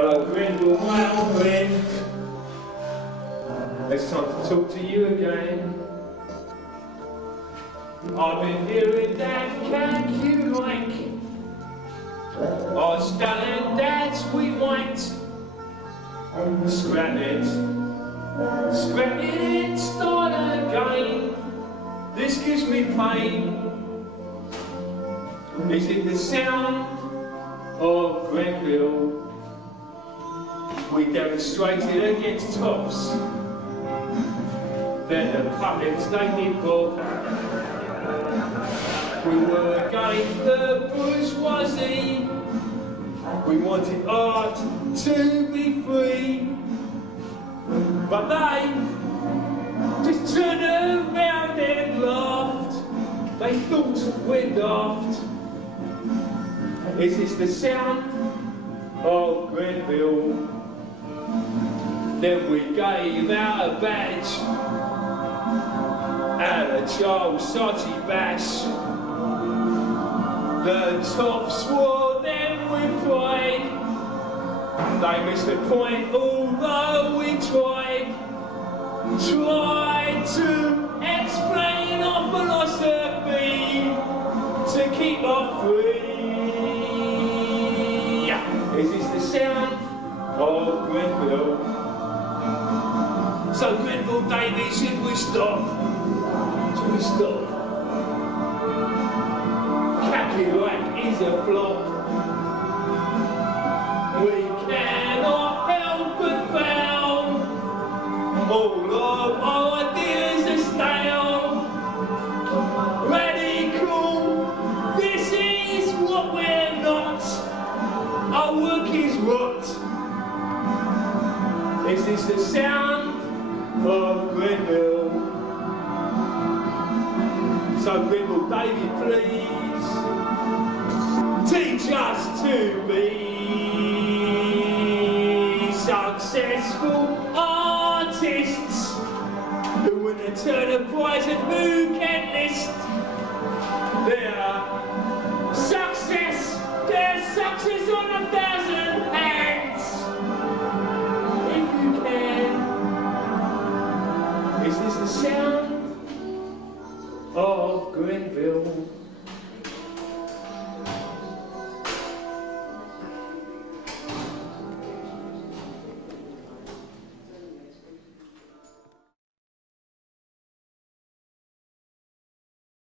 Hello Grenville, my old friend. It's time to talk to you again. I've been hearing that cack-u-like. I studying that sweet white. Scrap it, start again. This gives me pain. Is it the sound of Grenville? We demonstrated against toffs. Then the puppets they did bob. We were against the bourgeoisie. We wanted art to be free. But they just turned around and laughed. They thought we're daft. Is this the sound of Grenville? Then we gave out a badge at a Charles Saatchi bash. The tops swore them with pride. They missed the point, although we tried to explain our philosophy to keep us free. Is this the sound of Grenville? So Grenville, Davy, should we stop? Should we stop? Cack-u-like is a flop. We cannot help but fail. All of our ideas are stale. Radical, this is what we're not. Our work is rot. Is this the sound of Grenville? So Grenville, David, please teach us to be successful artists who win the Turner Prize and who can list their success on 1,000 hands. If you can. Is this the sound of Grenville?